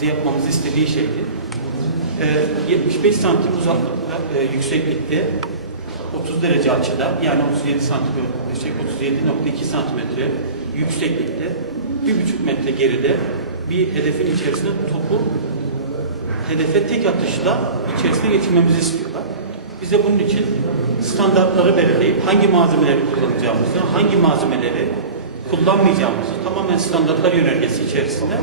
bize yapmamızı istediği şeydi. Ee, 75 santim uzaklıkta, e, yükseklikte 30 derece açıda yani 37 santimetre, şey, 37.2 santimetre yükseklikte 1,5 metre geride bir hedefin içerisinde topu hedefe tek atışla içerisine geçirmemizi istiyorlar. Bize bunun için standartları belirleyip hangi malzemeleri kullanacağımızı, hangi malzemeleri kullanmayacağımızı tamamen standartlar yönergesi içerisinde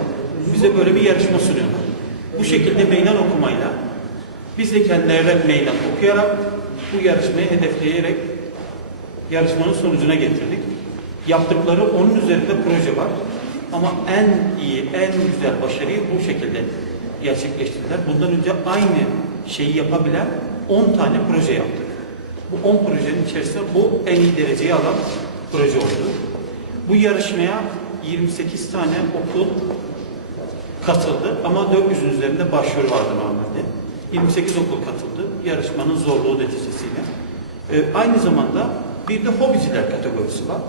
bize böyle bir yarışma sunuyorlar. Bu şekilde meydan okumayla biz de kendilerine meydan okuyarak bu yarışmayı hedefleyerek yarışmanın sonucuna getirdik. Yaptıkları onun üzerinde proje var. Ama en iyi, en güzel başarıyı bu şekilde gerçekleştirdiler. Bundan önce aynı şeyi yapabilen 10 tane proje yaptık. Bu 10 projenin içerisinde bu en iyi dereceyi alan proje oldu. Bu yarışmaya 28 tane okul katıldı ama 400'ün üzerinde başvuru vardı normalde. 28 okul katıldı yarışmanın zorluğu neticesiyle. Ee, aynı zamanda bir de hobiciler kategorisi var.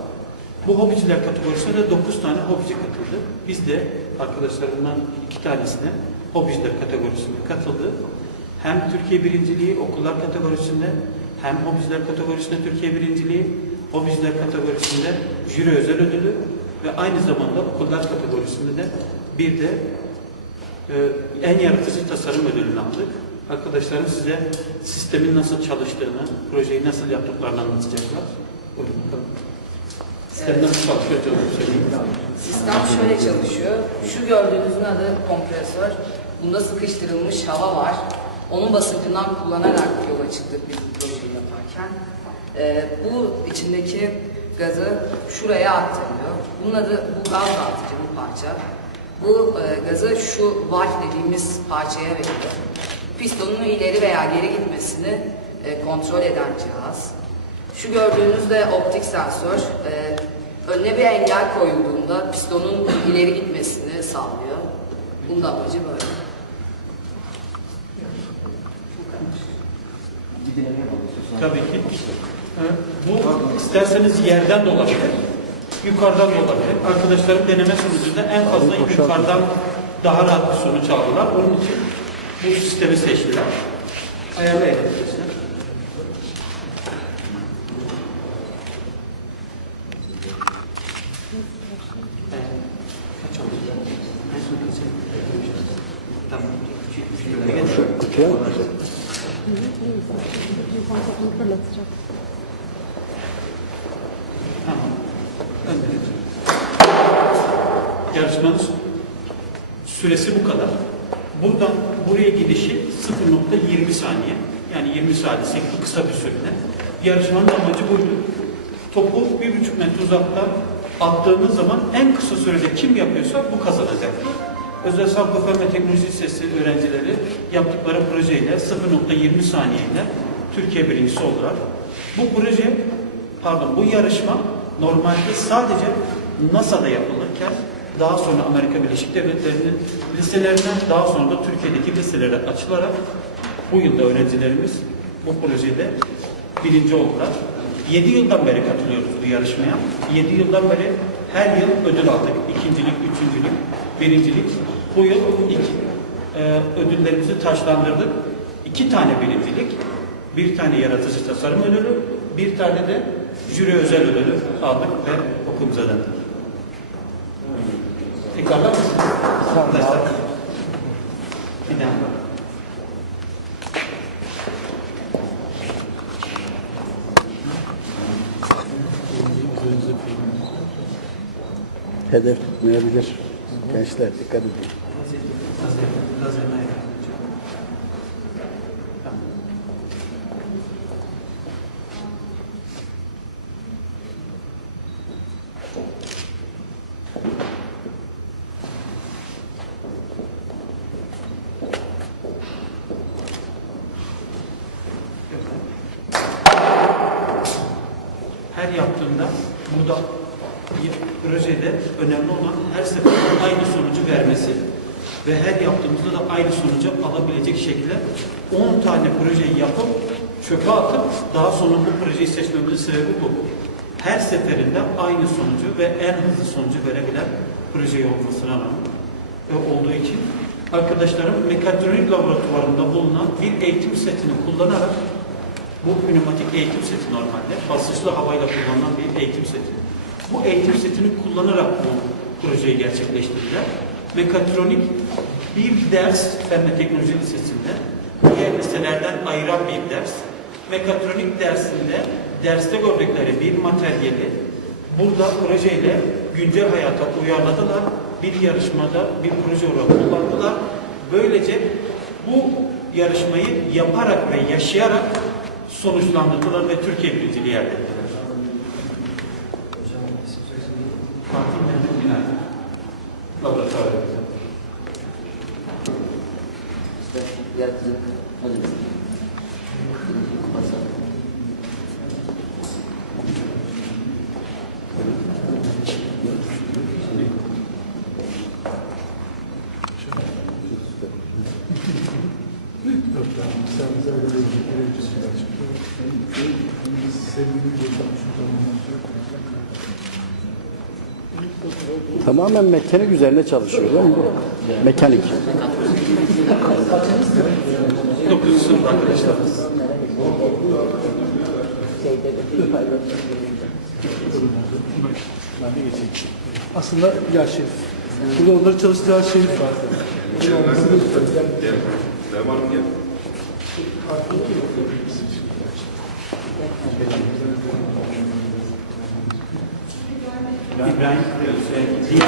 Bu hobiciler kategorisine de 9 tane hobici katıldı. Biz de arkadaşlarımdan iki tanesine hobiciler kategorisine katıldı. Hem Türkiye birinciliği okullar kategorisinde hem hobiciler kategorisinde Türkiye birinciliği, hobiciler kategorisinde jüri özel ödülü ve aynı zamanda okullar kategorisinde de bir de e, en yaratıcı tasarım ödülünü aldık. Arkadaşlarım size sistemin nasıl çalıştığını, projeyi nasıl yaptıklarını anlatacaklar. Buyurun bakalım. Sistem nasıl çalışıyor. Sistem şöyle çalışıyor. Şu gördüğünüzün adı kompresör. Bunda sıkıştırılmış hava var. Onun basıncından kullanarak yola çıktık biz bu projeyi yaparken. Ee, bu içindeki gazı şuraya aktarıyor. Bunun adı bu gaz dağıtıcı bu parça. Bu e, gazı şu valve dediğimiz parçaya veriyor. Pistonun ileri veya geri gitmesini e, kontrol eden cihaz. Şu gördüğünüz de optik sensör. Ee, önüne bir engel koyulduğunda pistonun ileri gitmesini sağlıyor. Bunun da amacı böyle. Tabii ki. Ee, Bu isterseniz yerden de olabilir, yukarıdan da olabilir. Arkadaşlarım deneme sonucunda en fazla yukarıdan daha rahat bir sonuç aldılar. Onun için bu sistemi seçtiler. Ayarlayalım. arkadaşlar. Ee, kaç oldu? En Yarışmanın süresi bu kadar. Buradan buraya gidişi 0.20 saniye. Yani 20 saniye kısa bir sürede. Yarışmanın amacı buydu. Topu 1,5 metre uzaktan attığınız zaman en kısa sürede kim yapıyorsa bu kazanacak. Özel Sankofer ve Teknoloji Lisesi öğrencileri yaptıkları projeyle 0.20 saniyeyle Türkiye birincisi olarak bu proje pardon bu yarışma normalde sadece NASA'da yapılırken daha sonra Amerika Birleşik Devletleri'nin liselerinden daha sonra da Türkiye'deki liselere açılarak bu yılda öğrencilerimiz bu projede birinci oldular. 7 yıldan beri katılıyoruz bu yarışmaya. 7 yıldan beri her yıl ödül aldık. İkincilik, üçüncülük, birincilik. Bu yıl iki, e, ödüllerimizi taşlandırdık. İki tane birincilik, bir tane yaratıcı tasarım ödülü, bir tane de jüri özel ödülü aldık ve okulumuza döndük. Tekrarlar mısınız? Arkadaşlar. Bir daha. Hedef tutmayabilir. Gençler dikkat edin. Her yaptığında burada projede önemli olan her seferinde aynı sonucu vermesi ve her yaptığımızda da aynı sonucu alabilecek şekilde 10 tane projeyi yapıp çöpe atıp daha sonra bu projeyi seçmemizin sebebi bu. Her seferinde aynı sonucu ve en hızlı sonucu verebilen proje olmasına rağmen olduğu için arkadaşlarım mekatronik laboratuvarında bulunan bir eğitim setini kullanarak bu pneumatik eğitim seti normalde basınçlı havayla kullanılan bir eğitim seti. Bu eğitim setini kullanarak bu projeyi gerçekleştirdiler. Mekatronik bir ders Fen Teknoloji Lisesi'nde diğer liselerden ayıran bir ders. Mekatronik dersinde derste gördükleri bir materyali burada projeyle güncel hayata uyarladılar. Bir yarışmada bir proje olarak kullandılar. Böylece bu yarışmayı yaparak ve yaşayarak sonuçlandırdılar ve Türkiye birinciliği elde ettiler. Fatih Mehmet Binay. Tamamen mekanik üzerine çalışıyor değil mi bu? Mekanik. 9. sınıf arkadaşlarımız. Aslında ya Şerif. Burada onları çalıştıran Şerif var. Gel. İbrahim e, değil.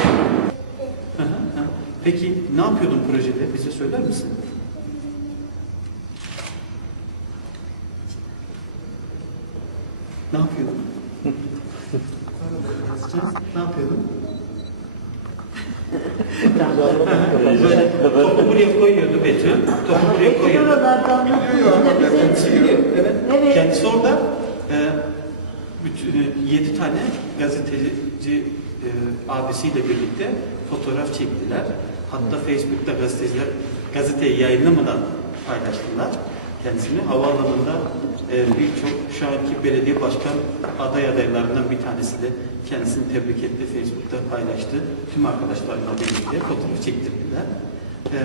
Peki ne yapıyordun projede? Bize söyler misin? Ne yapıyordun? Ne yapıyordun? Böyle topu buraya koyuyordu Betül. Topu buraya koyuyordu. Kendisi biliyor. Evet. Evet. Kendisi orada e, bütün, e, yedi tane gazeteci e, abisiyle birlikte fotoğraf çektiler. Hatta Facebook'ta gazeteciler gazeteyi yayınlamadan paylaştılar kendisini. Havaalanında e, birçok şu anki belediye başkan aday adaylarından bir tanesi de kendisini tebrik etti. Facebook'ta paylaştı. Tüm arkadaşlarla birlikte fotoğraf çektirdiler. E,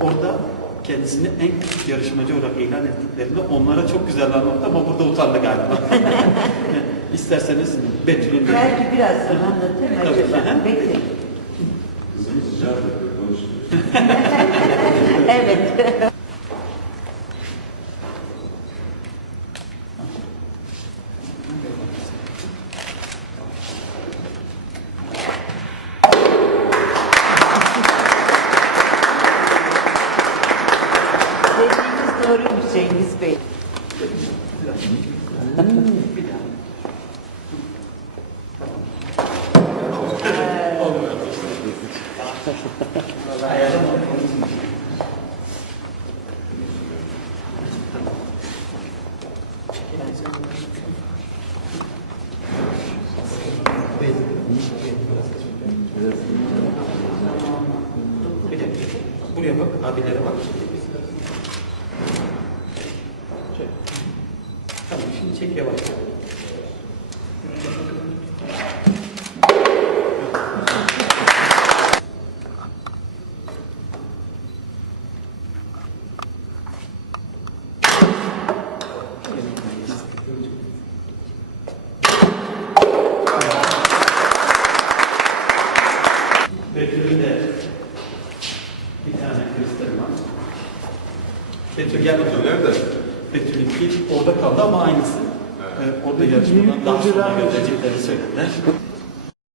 orada kendisini en küçük yarışmacı olarak ilan ettiklerinde onlara çok güzel anlattı ama burada utandı galiba. İsterseniz Betül'ün de... Belki birazdan anlatırım Tabii. acaba. Bekleyin. Kızımız rica ediyor. Evet. Dediğiniz doğruymuş Cengiz Bey. Buraya bak, abilere bak. Çek. Tamam, şimdi çek yavaş. Betül'ün de bir tane kristal var. Betül gel bakalım. Nerede? Betül'ünki orada kaldı ama aynısı. Ee, orada yarışmadan daha sonra göreceklerini söylediler.